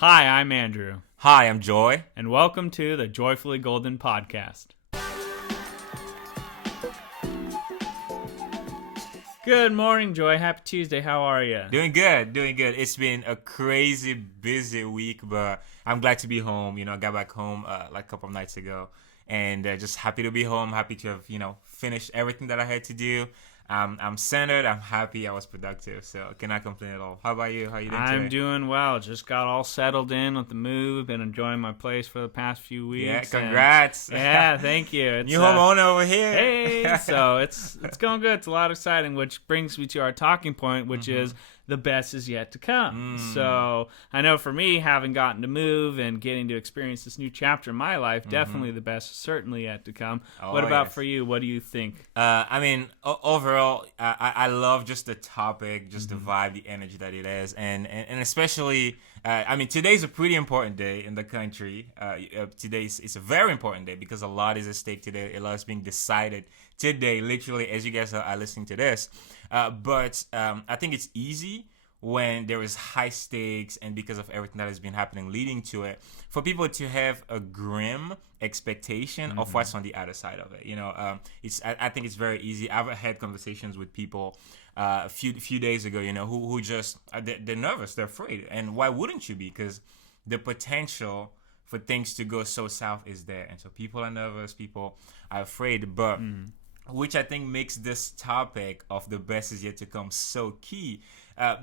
Hi, I'm Andrew, Hi, I'm Joy. and welcome to the Joyfully Golden podcast. Good morning, Joy. Happy Tuesday. How are you? Doing good, doing good. It's been a crazy busy week, but I'm glad to be home. I got back home like a couple of nights ago, and just happy to be home. Happy to have finished everything that I had to do. I'm centered. I'm happy. I was productive, so cannot complain at all. How about you? How you doing I'm today? doing well. Just got all settled in with the move. Been enjoying my place for the past few weeks. Yeah, congrats. Yeah, thank you. It's, New homeowner over here. Hey, so it's going good. It's a lot exciting, which brings me to our talking point, which is the best is yet to come. So I know for me, having gotten to move and getting to experience this new chapter in my life, definitely the best is certainly yet to come. What about for you? What do you think? Overall, I love just the topic, just the vibe, the energy that it is, and especially, today's a pretty important day in the country. It's a very important day because a lot is at stake today. A lot is being decided today, literally, as you guys are listening to this. But I think it's easy when there is high stakes and because of everything that has been happening leading to it, for people to have a grim expectation of what's on the other side of it. I think it's very easy. I've had conversations with people a few days ago, who just they're nervous, they're afraid, and why wouldn't you be? Because the potential for things to go so south is there, and so people are nervous, people are afraid, but. Which I think makes this topic of the best is yet to come so key,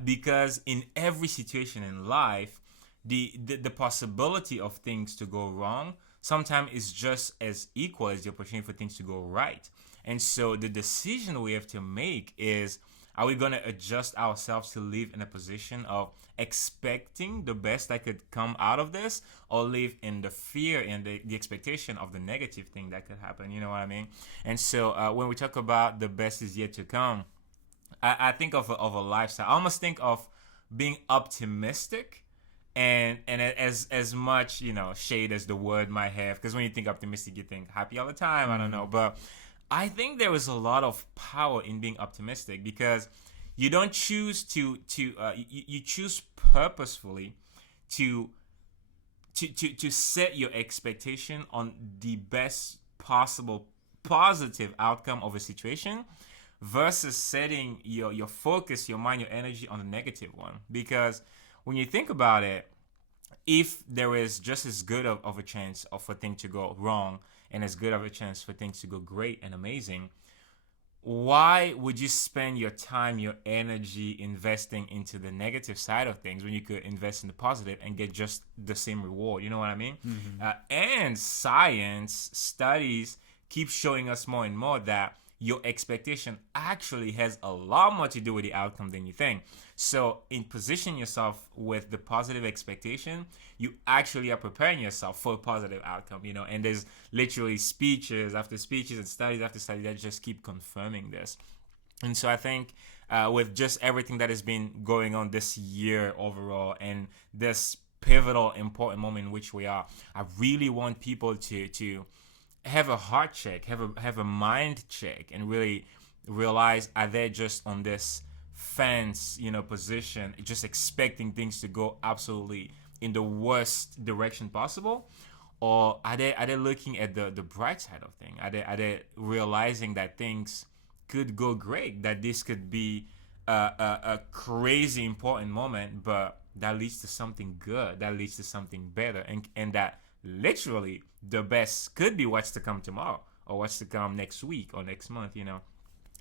because in every situation in life, the possibility of things to go wrong sometimes is just as equal as the opportunity for things to go right. And so the decision we have to make is, are we going to adjust ourselves to live in a position of expecting the best that could come out of this, or live in the fear and the expectation of the negative thing that could happen? You know what I mean? And so when we talk about the best is yet to come, I think of a lifestyle. I almost think of being optimistic, and as much shade as the word might have, because when you think optimistic, you think happy all the time. I don't know, but I think there is a lot of power in being optimistic, because you don't choose to you choose purposefully to set your expectation on the best possible positive outcome of a situation, versus setting your focus, your mind, your energy on the negative one. Because when you think about it, if there is just as good of a chance for things to go wrong and as good of a chance for things to go great and amazing, why would you spend your time, your energy investing into the negative side of things when you could invest in the positive and get just the same reward? You know what I mean? And science studies keep showing us more and more that your expectation actually has a lot more to do with the outcome than you think. So in positioning yourself with the positive expectation, you actually are preparing yourself for a positive outcome, and there's literally speeches after speeches and studies after studies that just keep confirming this. And so I think with just everything that has been going on this year overall, and this pivotal important moment in which we are, I really want people to have a heart check, have a mind check, and really realize, are they just on this fence, position, just expecting things to go absolutely in the worst direction possible, or are they looking at the bright side of things? Are they realizing that things could go great, that this could be a crazy important moment, but that leads to something good, that leads to something better, and that literally the best could be what's to come tomorrow, or what's to come next week or next month,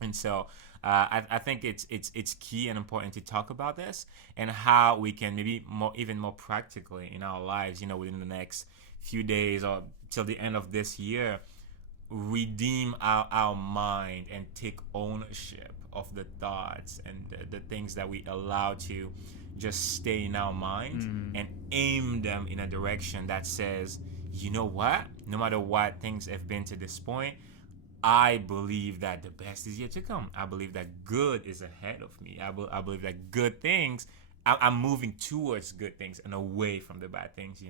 And so I think it's key and important to talk about this, and how we can maybe even more practically in our lives, within the next few days or till the end of this year, redeem our mind and take ownership of the thoughts and the things that we allow to just stay in our mind, and aim them in a direction that says, you know what, no matter what things have been to this point, I believe that the best is yet to come. I believe that good is ahead of me. I believe that good things, I'm moving towards good things and away from the bad things,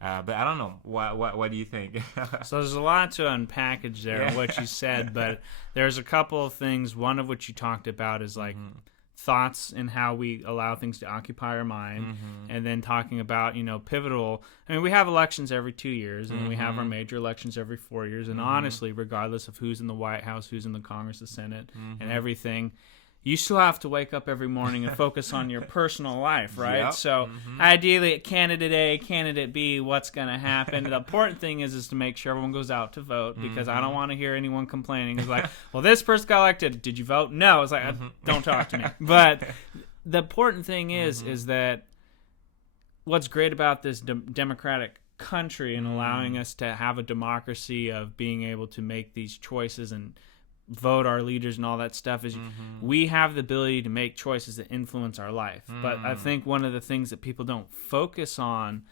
But I don't know. What do you think? So there's a lot to unpackage there in what you said, but there's a couple of things. One of which you talked about is like thoughts and how we allow things to occupy our mind, and then talking about, pivotal. I mean, we have elections every 2 years, and we have our major elections every 4 years, and honestly, regardless of who's in the White House, who's in the Congress, the Senate, and everything, you still have to wake up every morning and focus on your personal life, right? Yep. So ideally, at candidate A, candidate B, what's going to happen? The important thing is to make sure everyone goes out to vote, because I don't want to hear anyone complaining. It's like, well, this person got elected. Did you vote? No. It's like, don't talk to me. But the important thing is that what's great about this democratic country and allowing us to have a democracy of being able to make these choices and vote our leaders and all that stuff is we have the ability to make choices that influence our life. But I think one of the things that people don't focus on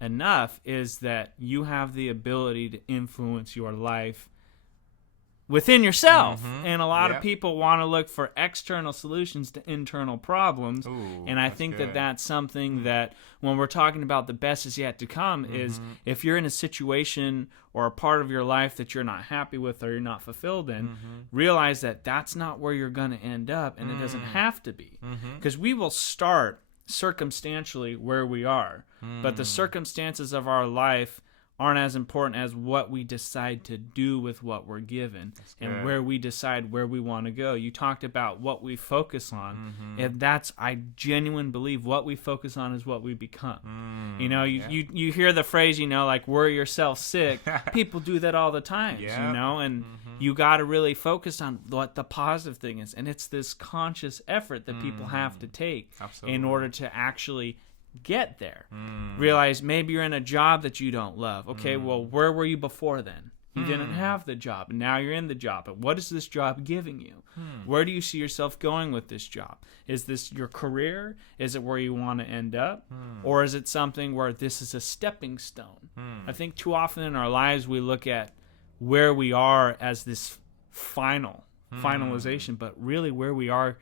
enough is that you have the ability to influence your life within yourself. And a lot of people want to look for external solutions to internal problems. And I think that that's something that when we're talking about the best is yet to come is if you're in a situation or a part of your life that you're not happy with or you're not fulfilled in, realize that that's not where you're going to end up, and it doesn't have to be. Because we will start circumstantially where we are, but the circumstances of our life aren't as important as what we decide to do with what we're given and where we decide where we want to go. You talked about what we focus on, and that's, I genuinely believe, what we focus on is what we become. You hear the phrase, like, worry yourself sick. People do that all the time, and you got to really focus on what the positive thing is, and it's this conscious effort that people have to take in order to actually get there. Realize maybe you're in a job that you don't love. Okay, well, where were you before then? You didn't have the job, and now you're in the job. But what is this job giving you? Where do you see yourself going with this job? Is this your career? Is it where you want to end up? Or is it something where this is a stepping stone? I think too often in our lives we look at where we are as this finalization, but really where we are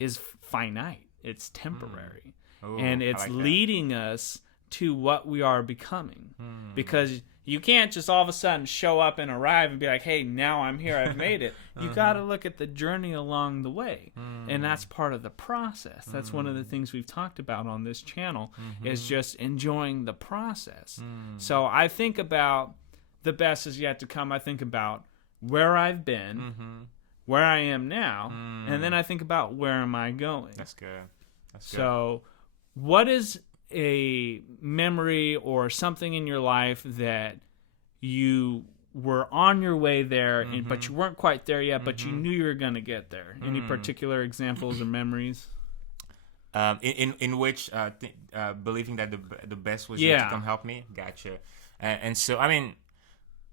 is finite. It's temporary. And it's like leading us to what we are becoming. Because you can't just all of a sudden show up and arrive and be like, hey, now I'm here, I've made it. You got to look at the journey along the way. And that's part of the process. That's one of the things we've talked about on this channel is just enjoying the process. So I think about the best is yet to come. I think about where I've been, where I am now, and then I think about where am I going. That's good. So what is a memory or something in your life that you were on your way there, but you weren't quite there yet, but you knew you were going to get there? Any particular examples or memories? In which believing that the best was yet to come help me? Gotcha. And so, I mean,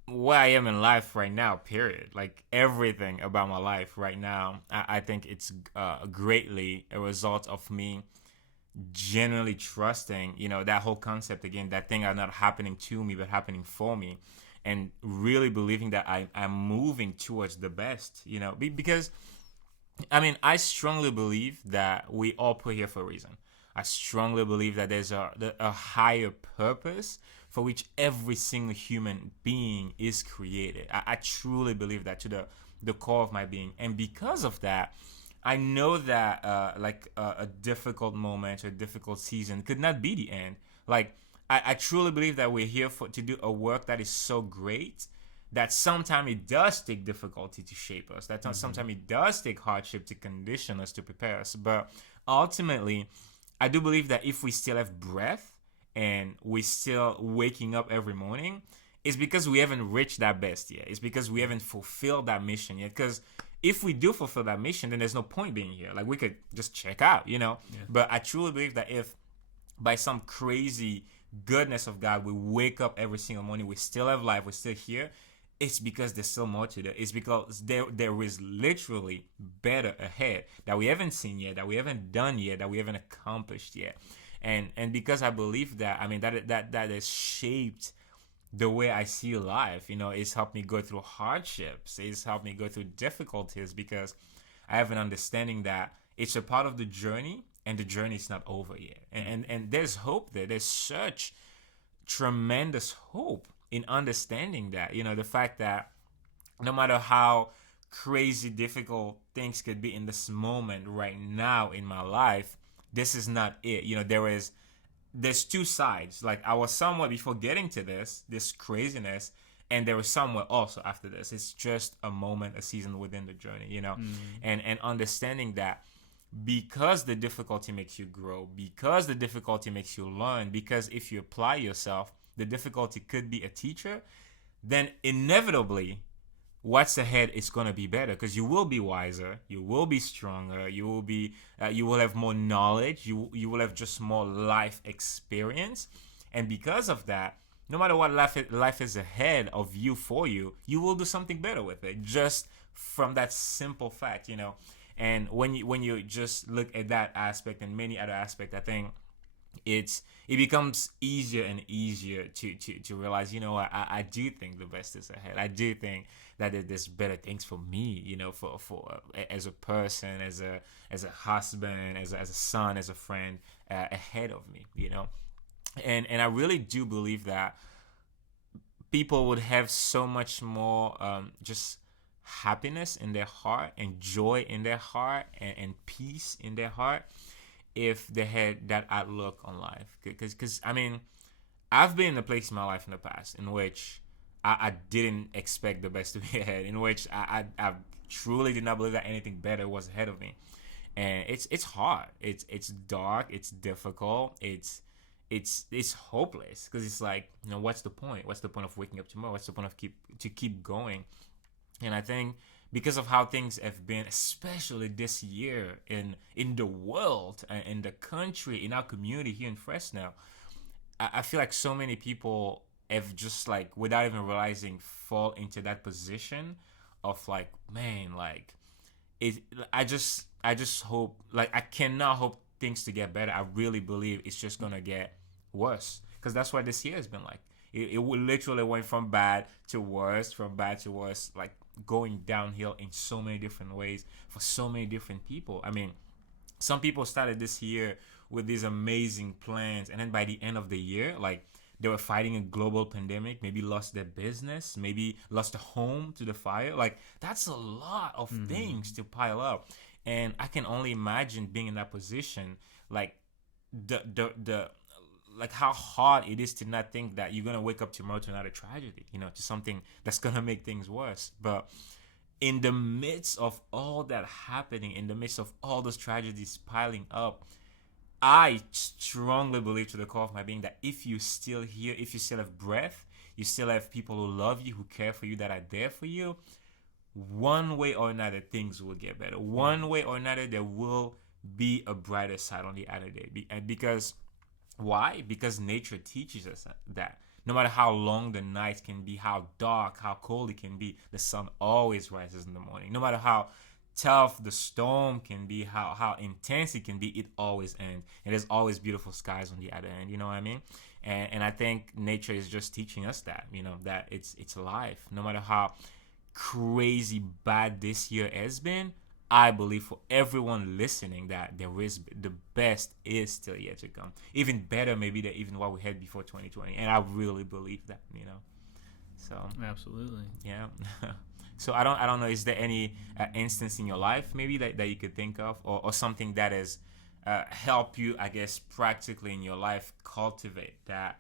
where I am in life right now, period. Like everything about my life right now, I think it's greatly a result of me genuinely trusting, that whole concept again, that thing are not happening to me, but happening for me. And really believing that I'm moving towards the best, because, I mean, I strongly believe that we all put here for a reason. I strongly believe that there's a higher purpose for which every single human being is created. I truly believe that to the core of my being. And because of that, I know that a difficult moment or a difficult season could not be the end. Like, I truly believe that we're here to do a work that is so great that sometimes it does take difficulty to shape us. That sometimes it does take hardship to condition us, to prepare us. But ultimately, I do believe that if we still have breath and we're still waking up every morning, it's because we haven't reached that best yet. It's because we haven't fulfilled that mission yet. Because if we do fulfill that mission, then there's no point being here. Like, we could just check out, Yeah. But I truly believe that if by some crazy goodness of God, we wake up every single morning, we still have life, we're still here, it's because there's still more to do. It's because there is literally better ahead that we haven't seen yet, that we haven't done yet, that we haven't accomplished yet. And because I believe that, I mean, that has shaped the way I see life. It's helped me go through hardships. It's helped me go through difficulties because I have an understanding that it's a part of the journey and the journey is not over yet. And there's hope there. There's such tremendous hope in understanding that, the fact that no matter how crazy difficult things could be in this moment right now in my life, this is not it. You know, there's two sides. Like, I was somewhere before getting to this craziness, and there was somewhere also after this. It's just a moment, a season within the journey, you know. And understanding that because the difficulty makes you grow, because the difficulty makes you learn, because if you apply yourself, the difficulty could be a teacher, then inevitably what's ahead is going to be better, because you will be wiser, you will be stronger, you will have more knowledge, you will have just more life experience. And because of that, no matter what life is ahead of you, for you, you will do something better with it, just from that simple fact, you know. And when you just look at that aspect and many other aspects, I think it becomes easier and easier to realize, you know, I do think the best is ahead. I do think that there's better things for me, you know, for as a person, as a husband, as a son, as a friend, ahead of me, you know. And I really do believe that people would have so much more just happiness in their heart and joy in their heart and peace in their heart if they had that outlook on life. Because I mean, I've been in a place in my life in the past in which I didn't expect the best to be ahead, in which I truly did not believe that anything better was ahead of me. And it's hard, it's dark, it's difficult, it's hopeless, because it's like, you know, what's the point of waking up tomorrow? What's the point of keep going? And I think because of how things have been, especially this year in the world, in the country, in our community here in Fresno, I feel like so many people have just, like, without even realizing, fall into that position of like, man, like, I just hope, like, I cannot hope things to get better. I really believe it's just gonna get worse, because that's what this year has been like. It literally went from bad to worse, like going downhill in so many different ways for so many different people. I mean, some people started this year with these amazing plans, and then by the end of the year, like, they were fighting a global pandemic, maybe lost their business, maybe lost a home to the fire. Like, that's a lot of things to pile up. And I can only imagine being in that position, like, the like, how hard it is to not think that you're gonna wake up tomorrow to another tragedy, you know, to something that's gonna make things worse. But in the midst of all that happening, in the midst of all those tragedies piling up, I strongly believe, to the core of my being, that if you're still here, if you still have breath, you still have people who love you, who care for you, that are there for you, one way or another, things will get better. One way or another, there will be a brighter side on the other day. Because why? Because nature teaches us that no matter how long the night can be, how dark, how cold it can be, the sun always rises in the morning. No matter how tough the storm can be, how intense it can be, it always ends. And there's always beautiful skies on the other end, you know what I mean? And I think nature is just teaching us that, you know, that it's life. No matter how crazy bad this year has been, I believe for everyone listening that the best is still yet to come. Even better maybe than even what we had before 2020. And I really believe that, you know. So absolutely. Yeah. So I don't know, is there any instance in your life maybe that you could think of, or something that has helped you, I guess, practically in your life cultivate that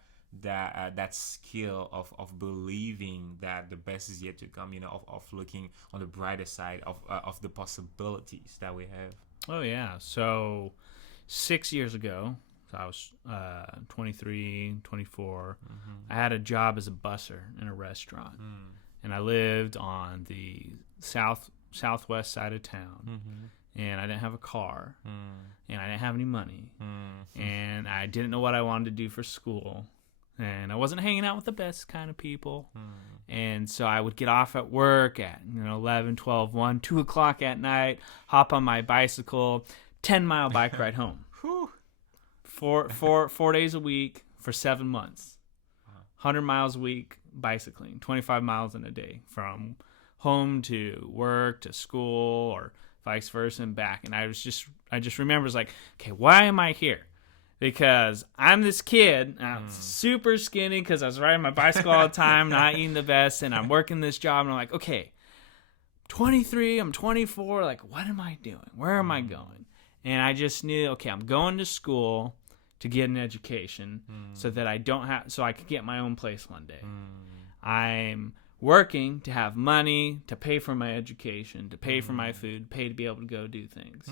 skill of believing that the best is yet to come, you know, of looking on the brighter side of the possibilities that we have? Oh yeah. So 6 years ago, so I was 23, 24. I had a job as a busser in a restaurant. And I lived on the southwest side of town. And I didn't have a car. And I didn't have any money. And I didn't know what I wanted to do for school. And I wasn't hanging out with the best kind of people. And so I would get off at work at 11, 12, 1, 2 o'clock at night, hop on my bicycle, 10-mile bike ride home. 4 days a week for 7 months. 100 miles a week bicycling, 25 miles in a day, from home to work to school, or vice versa and back. And I just remember, it's like, okay, why am I here? Because I'm this kid, I'm super skinny because I was riding my bicycle all the time, not eating the best, and I'm working this job, and I'm like, okay, 23, I'm 24. Like, what am I doing? Where am I going? And I just knew, okay, I'm going to school to get an education so that so I could get my own place one day. I'm working to have money to pay for my education, to pay for my food, pay to be able to go do things.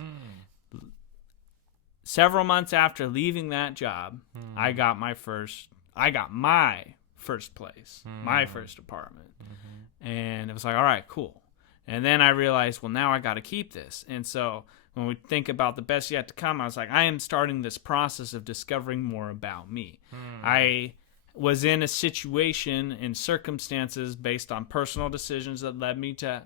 Several months after leaving that job, I got my first place, my first apartment. And it was like, all right, cool. And then I realized, well, now I got to keep this. And so when we think about the best yet to come, I was like, I am starting this process of discovering more about me. I was in a situation and circumstances based on personal decisions that led me to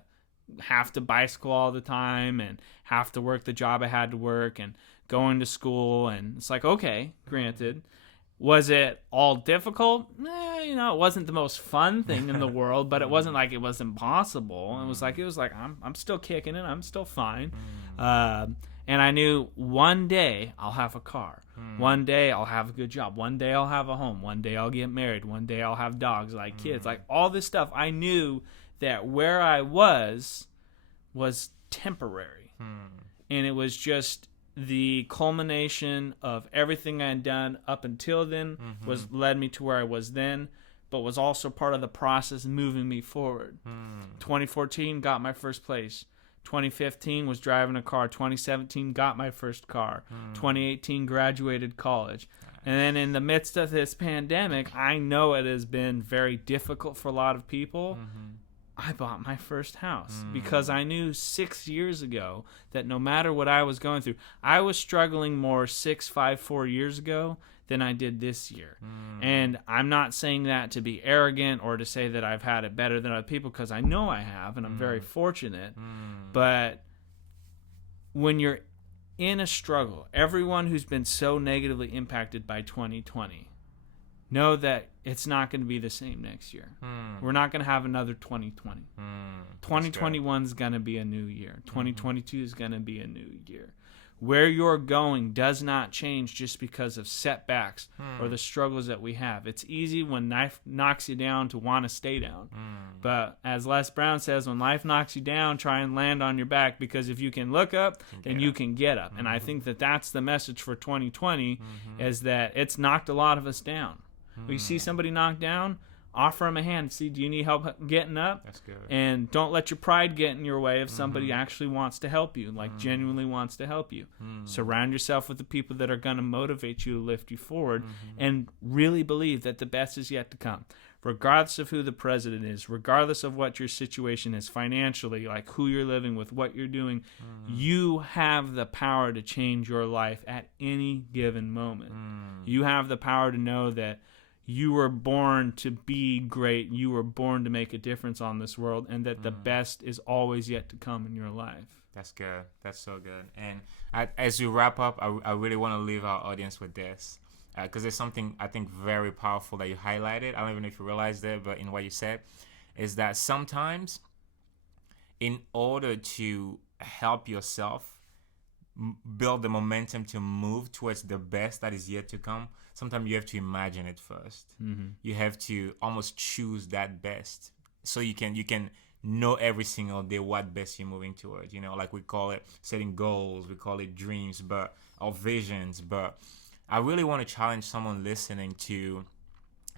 have to bicycle all the time and have to work the job I had to work and going to school. And it's like, okay, granted. Was it all difficult? It wasn't the most fun thing in the world, but it wasn't like it was impossible. It was like I'm still kicking it. I'm still fine. And I knew one day I'll have a car. One day I'll have a good job. One day I'll have a home. One day I'll get married. One day I'll have dogs, like kids, like all this stuff. I knew that where I was temporary. And it was just the culmination of everything I had done up until then was led me to where I was then, but was also part of the process moving me forward. 2014 got my first place. 2015 was driving a car. 2017 got my first car. 2018 graduated college. And then in the midst of this pandemic, I know it has been very difficult for a lot of people. I bought my first house because I knew 6 years ago that no matter what I was going through, I was struggling more 4 years ago than I did this year. And I'm not saying that to be arrogant or to say that I've had it better than other people, because I know I have, and I'm very fortunate. But when you're in a struggle, everyone who's been so negatively impacted by 2020, know that it's not going to be the same next year. We're not going to have another 2020. 2021 is going to be a new year. 2022 is going to be a new year. Where you're going does not change just because of setbacks or the struggles that we have. It's easy when life knocks you down to want to stay down. But as Les Brown says, when life knocks you down, try and land on your back, because if you can look up, then you can get up. And I think that that's the message for 2020, is that it's knocked a lot of us down. When you see somebody knocked down, offer them a hand. See, do you need help getting up? That's good. And don't let your pride get in your way if somebody actually wants to help you, like genuinely wants to help you. Surround yourself with the people that are going to motivate you to lift you forward, and really believe that the best is yet to come. Regardless of who the president is, regardless of what your situation is financially, like who you're living with, what you're doing, you have the power to change your life at any given moment. You have the power to know that you were born to be great. You were born to make a difference on this world, and that the best is always yet to come in your life. That's good. That's so good. And as we wrap up, I really want to leave our audience with this, because there's something I think very powerful that you highlighted. I don't even know if you realized it, but in what you said, is that sometimes in order to help yourself build the momentum to move towards the best that is yet to come, sometimes you have to imagine it first. You have to almost choose that best, so you can know every single day what best you're moving towards. Like we call it setting goals, we call it dreams, or visions. But I really want to challenge someone listening to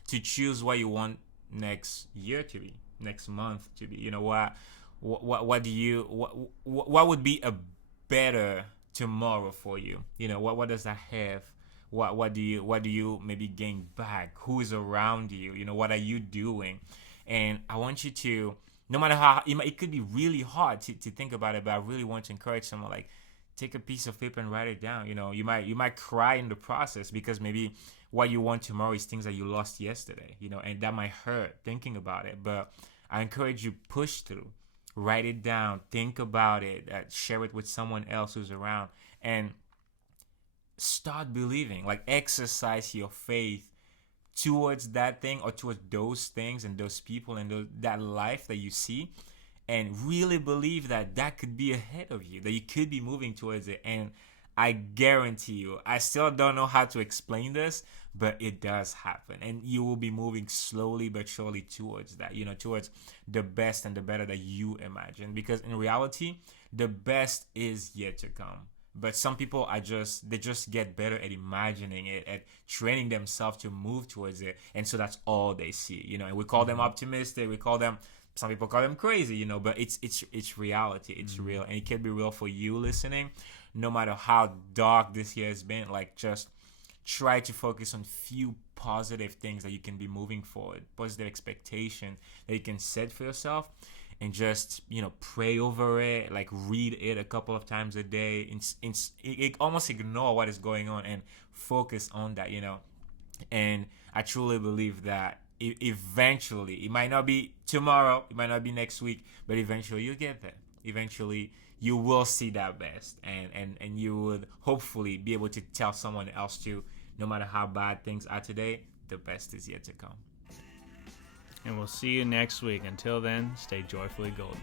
choose what you want next year to be, next month to be. What would be a better tomorrow for you? What does that have? What do you maybe gain back? Who is around you? What are you doing? And I want you to, no matter how it could be really hard to think about it, but I really want to encourage someone, like, take a piece of paper and write it down. You might cry in the process, because maybe what you want tomorrow is things that you lost yesterday, and that might hurt thinking about it. But I encourage you, push through, write it down, think about it, share it with someone else who's around, and start believing. Like, exercise your faith towards that thing, or towards those things and those people and that life that you see, and really believe that could be ahead of you, that you could be moving towards it. And I guarantee you, I still don't know how to explain this, but it does happen. And you will be moving slowly but surely towards that, towards the best and the better that you imagine. Because in reality, the best is yet to come. But some people they just get better at imagining it, at training themselves to move towards it. And so that's all they see, and we call them optimistic. Some people call them crazy, but it's reality. It's real. And it can be real for you listening. No matter how dark this year has been, like, just try to focus on few positive things that you can be moving forward, positive expectation that you can set for yourself, and just, pray over it, like read it a couple of times a day, almost ignore what is going on and focus on that, And I truly believe that eventually, it might not be tomorrow, it might not be next week, but eventually you'll get there. Eventually you will see that best, and you would hopefully be able to tell someone else too, no matter how bad things are today, the best is yet to come. And we'll see you next week. Until then, stay joyfully golden.